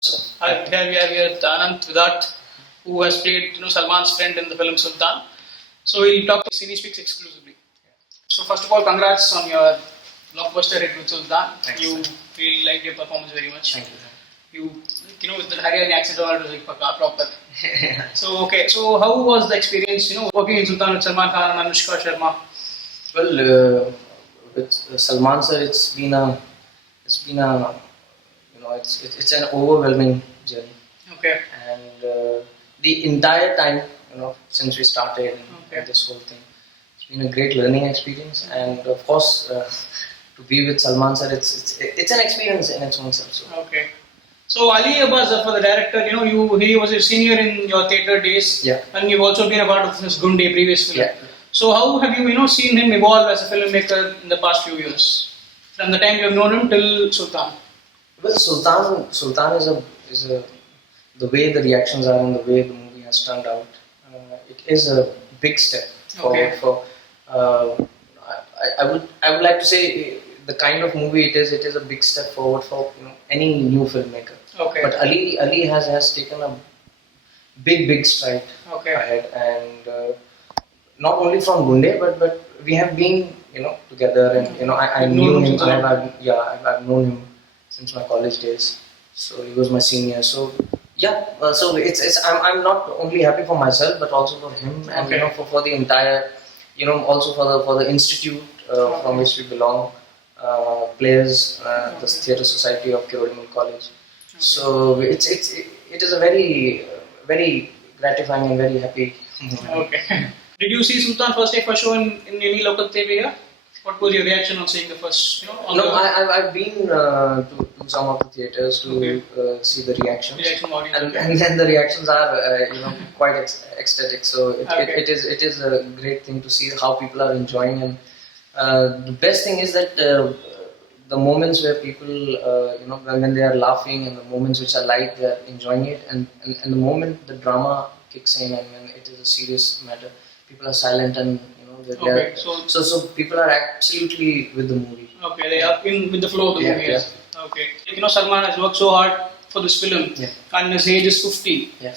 Here we are with Anant Vidhaat, who has played Salman's friend in the film Sultan. So we'll talk to Cine Speaks exclusively. So first of all, congrats on your blockbuster hit with Sultan. Thanks, you sir. really liked your performance very much. Thank you. You with the Haryani accent, all it was like proper. So how was the experience? Working in Sultan with Salman Khan and Anushka Sharma. Well, with Salman sir, it's been a it's an overwhelming journey, Okay. and the entire time since we started Okay. this whole thing, it's been a great learning experience, and of course to be with Salman sir, it's an experience in its own self. So. Okay. So Ali Abbas, for the director, he was a senior in your theatre days, Yeah. and you've also been a part of his Gunde previous film. Yeah. So how have you seen him evolve as a filmmaker in the past few years, from the time you have known him till Sultan? Well, Sultan is a the way the reactions are and the way the movie has turned out. It is a big step forward Okay. for. I would like to say the kind of movie it is. It is a big step forward for any new filmmaker. Okay. But Ali has taken a big stride Okay. ahead, and not only from Gunde, but we have been together, and I You've knew known him him. since a long I've known him since my college days. So he was my senior. So yeah, so I'm not only happy for myself but also for him, and Okay. for the entire also for the institute from which we belong, players, the Theatre Society of Kirodimal College. So it is a very gratifying and very happy moment. Okay. Did you see Sultan first day first show in any local theatre here? What was your reaction on seeing the first? No, I've been to some of the theatres to see the reactions, Reaction audience. and then the reactions are quite ecstatic. So Okay. it is a great thing to see how people are enjoying, and the best thing is that the moments where people when they are laughing, and the moments which are light, they are enjoying it, and the moment the drama kicks in and when it is a serious matter, people are silent, and Okay, so people are absolutely with the movie. Okay, they are in with the flow of the Yeah, movie. Yes. Okay. Salman has worked so hard for this film, Yeah. and his age is 50. Yeah.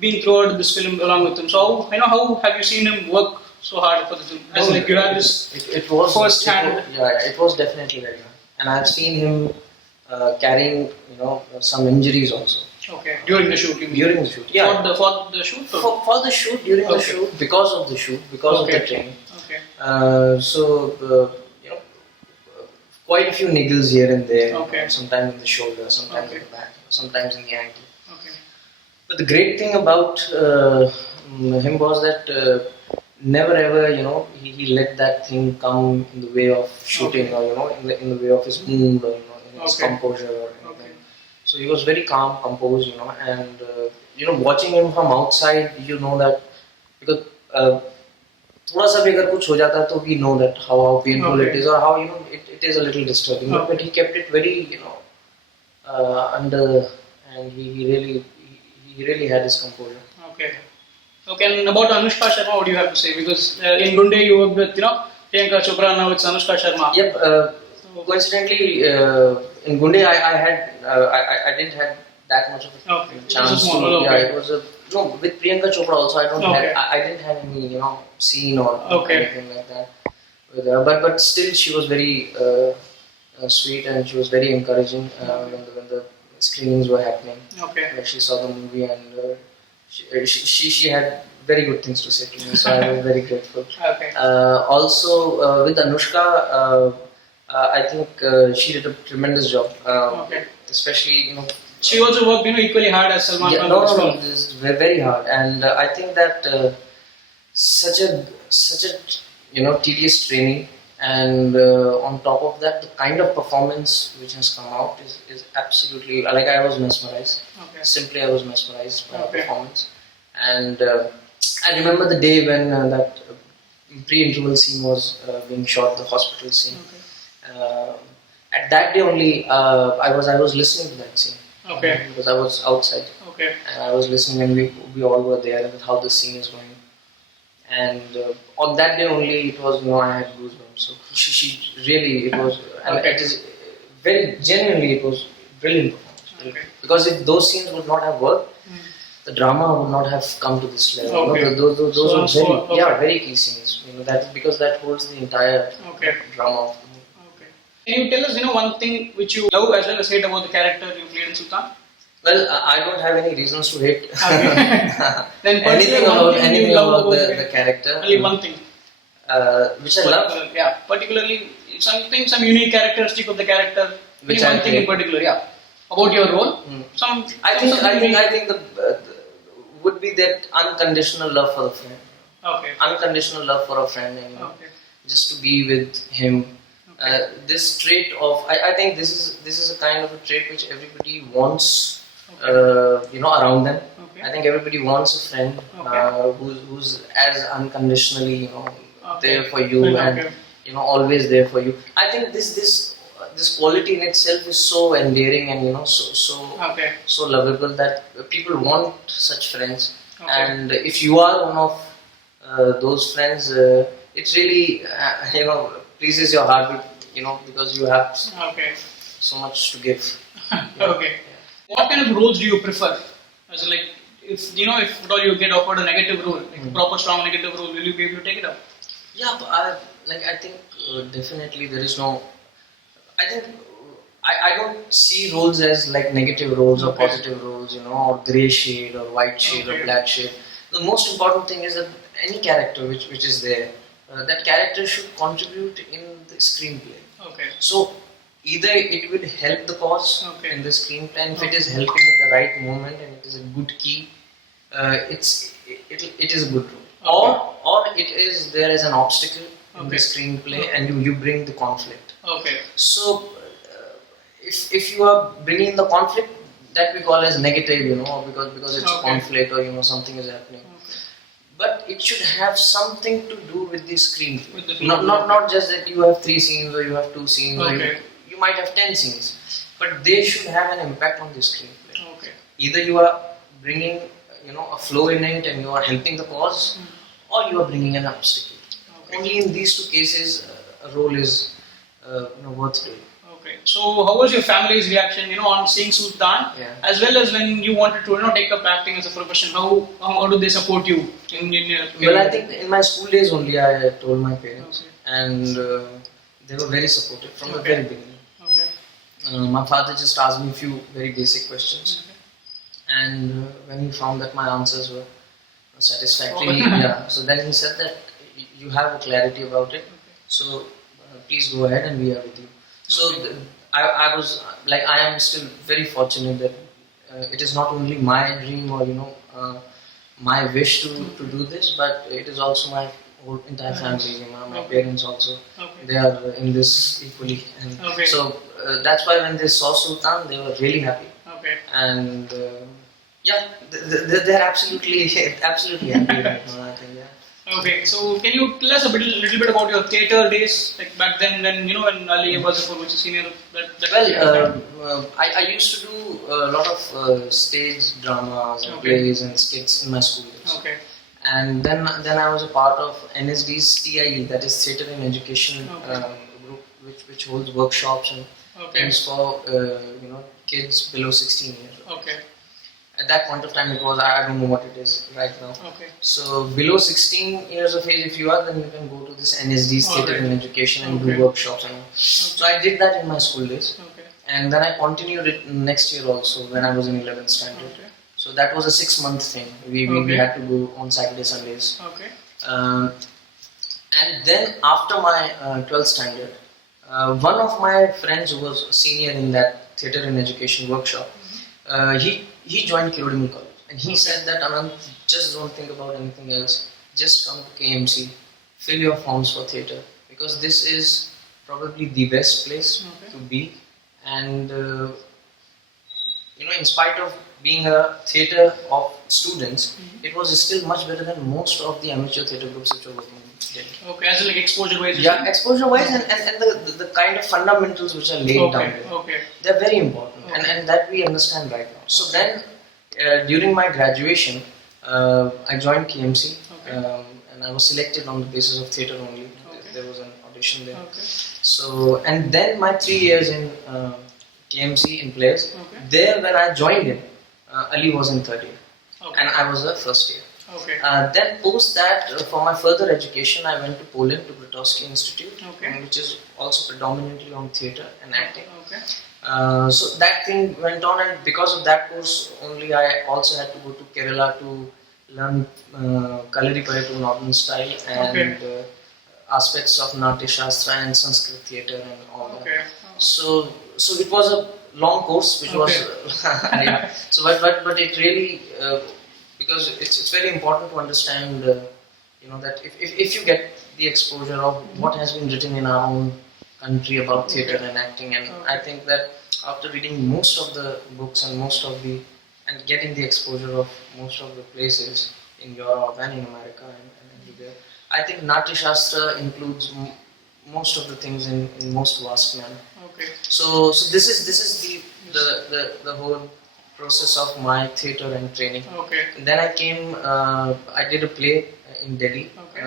Been throughout this film along with him. So how have you seen him work so hard for the film? As like you have this It was first hand. it was definitely very hard, and I've seen him carrying some injuries also Okay, during the shoot. You mean? during the shoot. Yeah, For the shoot. Or? for the shoot, during the Okay. shoot, because of the shoot, because of the training. Okay. So quite a few niggles here and there. Okay. Sometimes in the shoulder, sometimes Okay. in the back, sometimes in the ankle. Okay. But the great thing about him was that never ever he let that thing come in the way of shooting, or in the way of his mood, or in his Okay. composure or anything. Okay. So he was very calm, composed, and watching him from outside, that because थोड़ा सा भी अगर कुछ हो जाता तो we know that how painful Okay. it is, or how it is a little disturbing, Okay. but he kept it very under, and he really had his composure. Okay. Okay. And about Anushka Sharma, what do you have to say? Because in Gunde you worked with Priyanka Chopra. Now it's Anushka Sharma. Yep. Coincidentally, in Gunde, I didn't have that much of a Okay. chance This is small, to. okay. Yeah, it was with Priyanka Chopra also. I don't Okay. I didn't have any scene or Okay. anything like that with her. But still, she was very sweet, and she was very encouraging when the screenings were happening. Okay. Where she saw the movie, and she had very good things to say to me. So I was very grateful. Okay. Also, with Anushka, I think she did a tremendous job. Okay. Especially, She also worked equally hard as Salman Khan. no, as well. this is very hard, and I think that such a tedious training, and on top of that, the kind of performance which has come out is absolutely, like, I was mesmerized. Okay. Simply, I was mesmerized by the Okay. performance, and I remember the day when that pre-interval scene was being shot, the hospital scene. Okay. At that day only, I was listening to that scene. Okay. Because I was outside, Okay. and I was listening, and we all were there with how the scene is going. And on that day only, it was I had goosebumps. So she really, it was, and Okay. it is very genuinely, it was brilliant performance. literally. Because if those scenes would not have worked, the drama would not have come to this level. Okay. You know, those are very, okay. yeah, very key scenes. You know, that because that holds the entire drama of the movie. Okay. Can you tell us, one thing which you love as well as hate about the character you played in Sultan? Well, I don't have any reasons to hate Then anything about the character. Only one thing. Which I love. Yeah, particularly some unique characteristic of the character. Which one thing in particular, yeah. About your role. I think the would be that unconditional love for the friend. Okay. Unconditional love for a friend, and just to be with him. This trait of I think this is a kind of a trait which everybody wants. Around them. Okay. I think everybody wants a friend who's as unconditionally, there for you and always there for you. I think this quality in itself is so endearing and so lovable that people want such friends. Okay. And if you are one of those friends, it really pleases your heart, because you have so much to give. Okay. What kind of roles do you prefer? As in, like, if at all you get offered a negative role, like a proper strong negative role, will you be able to take it up? Yeah, but I think definitely there is no. I think I don't see roles as like negative roles or positive roles, or grey shade or white shade or black shade. The most important thing is that any character which is there, that character should contribute in the screenplay. Okay. So either it will help the cause in the screenplay, and if it is helping at the right moment and it is a good key, it is a good role. Or it is there as an obstacle in the screenplay, and you bring the conflict. Okay. So if you are bringing the conflict, that we call as negative, because it's a conflict or something is happening. Okay. But it should have something to do with the screenplay. Not just that you have 3 scenes or you have 2 scenes or you might have 10 scenes, but they should have an impact on the screenplay. Okay. Either you are bringing a flow in it and you are helping the cause, or you are bringing an obstacle. Okay. Only in these 2 cases a role is worth doing. Okay. So how was your family's reaction, on seeing Sultan, as well as when you wanted to, take up acting as a profession? How do they support you in your career? Well, I think in my school days only I told my parents, and they were very supportive from the very beginning. Okay. My father just asked me a few very basic questions, and when he found that my answers were satisfactory, so then he said that you have a clarity about it, so please go ahead and we are with you. So I was like, I am still very fortunate that it is not only my dream or my wish to do this, but it is also my whole entire family. My parents also, they are in this equally, and so that's why when they saw Sultan, they were really happy. Okay. And they're absolutely happy right now, I think. Okay, so can you tell us a little bit about your theatre days, like back then when Ali was a senior? I used to do a lot of stage dramas and plays and skits in my school days. Okay. And then I was a part of NSD's TIE, that is Theatre in Education group, which holds workshops and things for kids below 16 years. Okay. At that point of time, it was, I don't know what it is right now. Okay. So below 16 years of age, if you are, then you can go to this NSD's Theatre in Education and do workshops and all. So I did that in my school days. Okay. And then I continued it next year also when I was in 11th standard. Okay. So that was a 6-month thing. We had to go on Saturday, Sundays. Okay. And then after my 12th standard, one of my friends who was a senior in that Theatre in Education workshop, he joined Kirodi College, and he said that, Anant, just don't think about anything else. Just come to KMC, fill your forms for theatre, because this is probably the best place to be. And in spite of being a theatre of students, it was still much better than most of the amateur theatre groups which were working in Delhi. Okay, as in like exposure-wise? Yeah, exposure-wise and the kind of fundamentals which are laid down there. Okay. They're very important, and that we understand right now. So then, during my graduation, I joined KMC, and I was selected on the basis of theatre only. There was an audition there. Okay. So, and then my 3 years in KMC in Players. Okay. There, when I joined him, Ali was in third year, Okay. and I was the first year. Okay. Then post that, for my further education, I went to Poland to Grotowski Institute, Okay. which is also predominantly on theatre and acting. Okay. So that thing went on, and because of that course only, I also had to go to Kerala to learn Kalari Payattu Northern style and aspects of Natya Shastra and Sanskrit theatre and all that. Okay. So it was a long course, which was yeah. So but it really because it's very important to understand that if you get the exposure of what has been written in our own country about theatre and acting, and I think that after reading most of the books and getting the exposure of most of the places in Europe and in America and everywhere, I think Natya Shastra includes most of the things in most vast manner. Okay. So this is the whole process of my theatre and training. Okay. And then I came, I did a play in Delhi. Okay.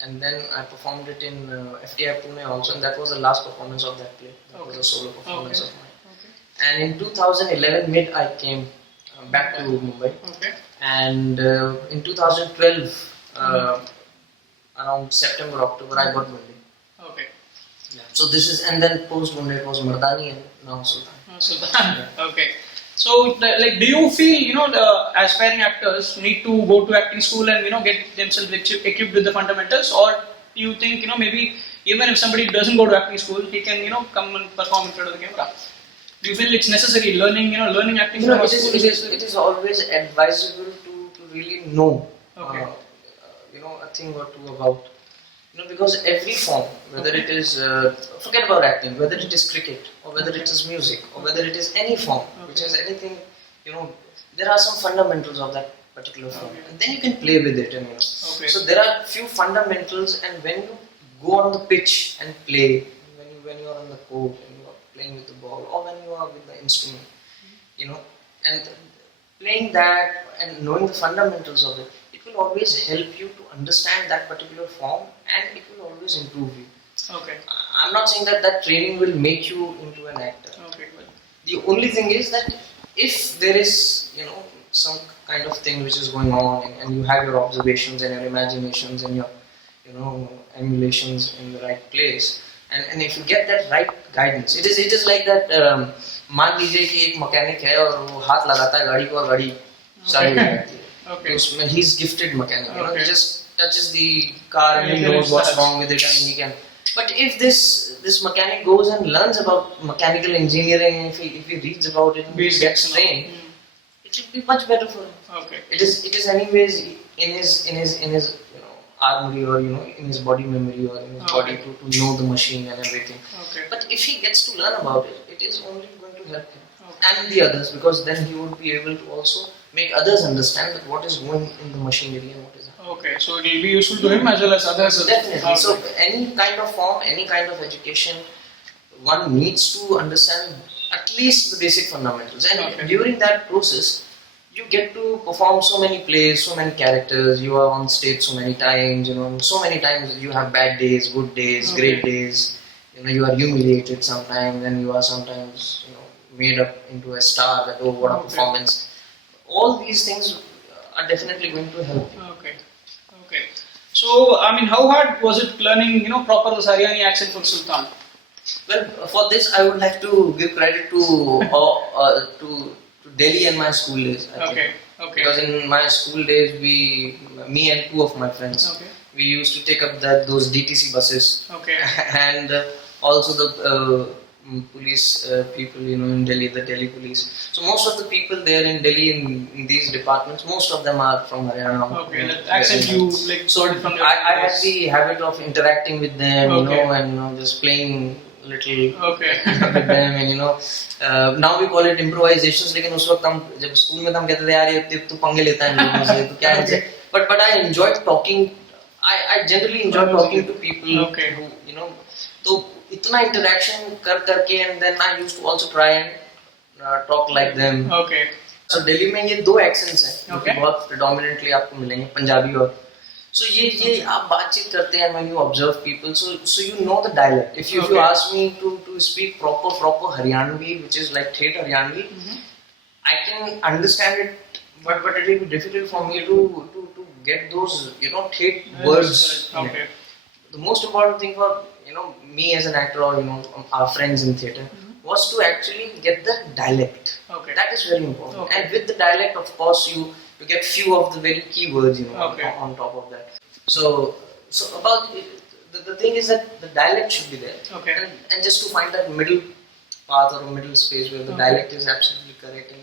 And then I performed it in FTI Pune also, and that was the last performance of that play. That was a solo performance of mine. Okay. And in 2011 mid, I came back to Mumbai. Okay. And in 2012, around September, October, I got Bunde. Okay. Yeah. So this is, and then post Bunde it was Mardani and now Sultan. Sultan. Okay. So, like, do you feel, the aspiring actors need to go to acting school and, get themselves equipped with the fundamentals, or do you think, maybe even if somebody doesn't go to acting school, he can, come and perform in front of the camera? Do you feel it's necessary learning acting? It is always advisable to really know, a thing or two about, because every form, whether it is, forget about acting, whether it is cricket or whether it is music or whether it is any form, which is anything, there are some fundamentals of that particular form, and then you can play with it, So there are few fundamentals, and when you go on the pitch and play, when you are on the court and you are playing with the ball, or when you are with the instrument, and playing that and knowing the fundamentals of it, it will always help you to understand that particular form, and it will always improve you. Okay. I'm not saying that training will make you into an actor. Okay, good. The only thing is that if there is, some kind of thing which is going on, and you have your observations and your imaginations and your, emulations in the right place, and if you get that right guidance, it is like that. मान लीजिए कि एक mechanic है और वो हाथ लगाता है गाड़ी को और गाड़ी चालू हो जाती है. Okay. So he's gifted mechanic. He just touches the car and he knows what's wrong with it, and he can. But if this mechanic goes and learns about mechanical engineering, if he reads about it, and he gets trained, it will be much better for him. Okay. It is anyways in his armory, or in his body memory, or in his body to know the machine and everything. Okay. But if he gets to learn about it, it is only going to help him and the others, because then he would be able to also make others understand that what is going in the machinery and what is happening. Okay, so it will be useful to him as well as others. Definitely. Okay. So any kind of form, any kind of education, one needs to understand at least the basic fundamentals, and during that process, you get to perform so many plays, so many characters. You are on stage so many times. So many times you have bad days, good days, great days. You are humiliated sometimes, and you are sometimes made up into a star. That what a performance! All these things are definitely going to help you. Okay. So how hard was it learning proper the Haryani accent for Sultan? Well, for this I would like to give credit to Delhi and my school days. I think. Because in my school days, me and two of my friends, we used to take up those DTC buses. And also the police people, in Delhi, the Delhi police. So most of the people there in Delhi in these departments, most of them are from Haryana. That accent you sort from your I had the habit of interacting with them, and just playing little with them, and now we call it improvisations. लेकिन उस वक्त हम जब school में हम कहते थे यार ये तू पंगे लेता है लोगों से तो क्या है, but I enjoyed talking. I generally enjoy talking to people who तो इतना interaction करके, and then I used to also try and talk like them. So Delhi में ये दो accents हैं जो कि बहुत predominantly आपको मिलेंगे, पंजाबी और So ये आप बातचीत करते हैं when you observe people, so you know the dialect. If you ask me to speak proper Haryanvi, which is like Thet Haryanvi, I can understand it, but it will be difficult for me to get those Thet words. Okay. The most important thing for me as an actor or our friends in theatre was to actually get the dialect. Okay. That is very important. Okay. And with the dialect, of course, you get few of the very key words Okay. on top of that. So about the thing is that the dialect should be there. Okay. And just to find that middle path or middle space where the dialect is absolutely correct and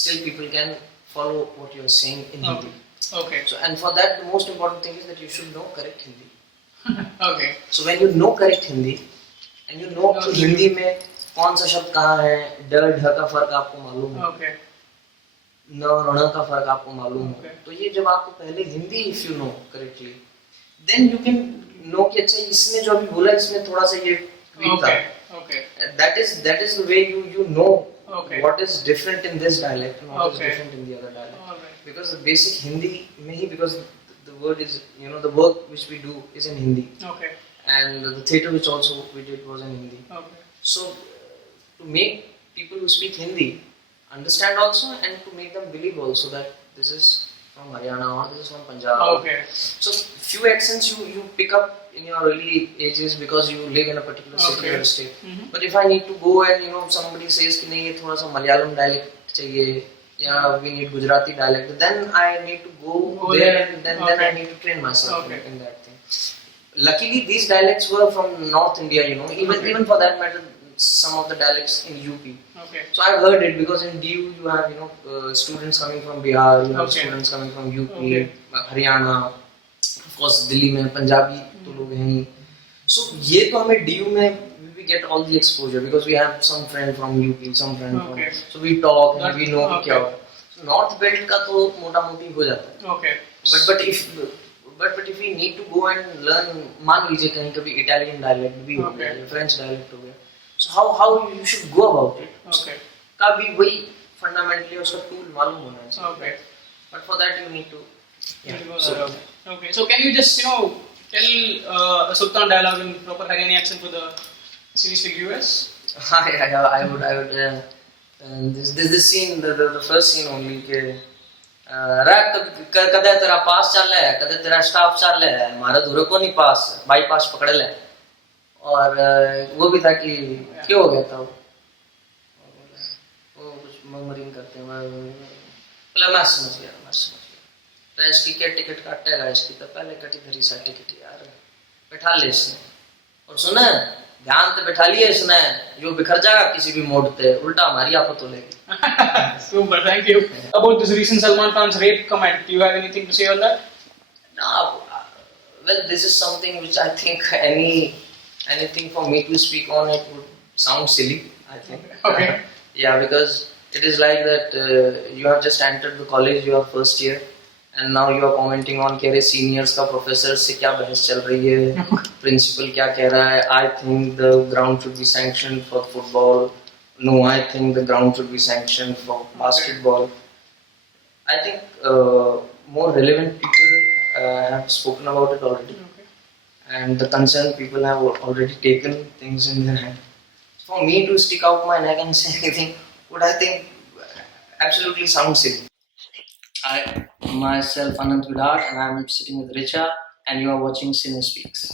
still people can follow what you are saying in Hindi. Okay. So and for that the most important thing is that you should know correct Hindi. Okay. So when you know correct Hindi and you know कि हिंदी में कौन सा शब्द कहाँ है, ड ढ का फर्क आपको मालूम है, Okay. न रण का फर्क आपको मालूम है, Okay. तो ये जब आपको पहले Hindi if you know correctly, then you can know कि अच्छा इसने जो अभी बोला इसमें थोड़ा सा ये tweak था. Okay. That is the way you know Okay. what is different in this dialect and what is Okay. different in the other dialect. Alright. Because the basic Hindi में ही because the word is the work which we do is in Hindi Okay. and the theatre which also we did was in Hindi. Okay. So to make people who speak Hindi understand also and to make them believe also that this is from Haryana or this is from Punjab. Okay. So few accents you pick up in your early ages because you live in a particular city Okay. or state. But if I need to go and somebody says कि नहीं ये थोड़ा सा Malayalam dialect चाहिए या we need Gujarati dialect, then I need to go there and then I need to train myself in that thing. Luckily these dialects were from North India, even for that matter some of the dialects in UP. Okay. So I've heard it because in DU you have students coming from Bihar, you have Okay. students coming from UP, Okay. Haryana, of course Delhi में पंजाबी तो लोग हैं ही. So ये तो हमें DU में we get all the exposure because we have some friend from UP, some friend Okay. from, so we talk and we know Okay. क्या हो. So North Belt का तो मोटा मोटी हो जाता है. Okay. But if we need to go and learn, मान लीजिए कहीं कभी Italian dialect भी हो गया, Okay. French dialect हो गया. So how you should go about it? Okay. कभी वही fundamentally उसका tool मालूम होना चाहिए. Okay. But for that you need to. Okay. So can you just tell a Sultan dialogue in proper Haryani accent for the Series League US? I would. This scene, the first scene only के कदे तेरा पास चल है, कदे तेरा staff चल है, हमारा दूर को नहीं पास, बाईपास पकड़ ले. और वो भी था कि क्यों हो गया था वो कुछ मर्मरिंग करते हैं मैं समझ गया इसकी क्या टिकट काटेगा, इसकी तो पहले कटी धरी सा टिकट यार, बैठा ले इसने और सुना ध्यान से बैठा लिया इसने, यो बिखर जाएगा किसी भी मोड़ पे, उल्टा हमारी आफत हो लेगी. Super, thank you. About this recent Salman Khan's rape comment, do you have anything to say on that? No, well, this is something which I think anything for me to speak on it would sound silly, I think. Okay. Yeah, because it is like that you have just entered the college, you are first year, and now you are commenting on कि seniors का professor से क्या बहस चल रही है, principal क्या कह रहा है. I think the ground should be sanctioned for football. No, I think the ground should be sanctioned for basketball. I think more relevant people have spoken about it already. Okay. And the concerned people have already taken things in their hand. For me to stick out my neck and say anything would, I think, absolutely sound silly. Hi, myself Anant Vidhaat and I'm sitting with Richa and you are watching Cine Speaks.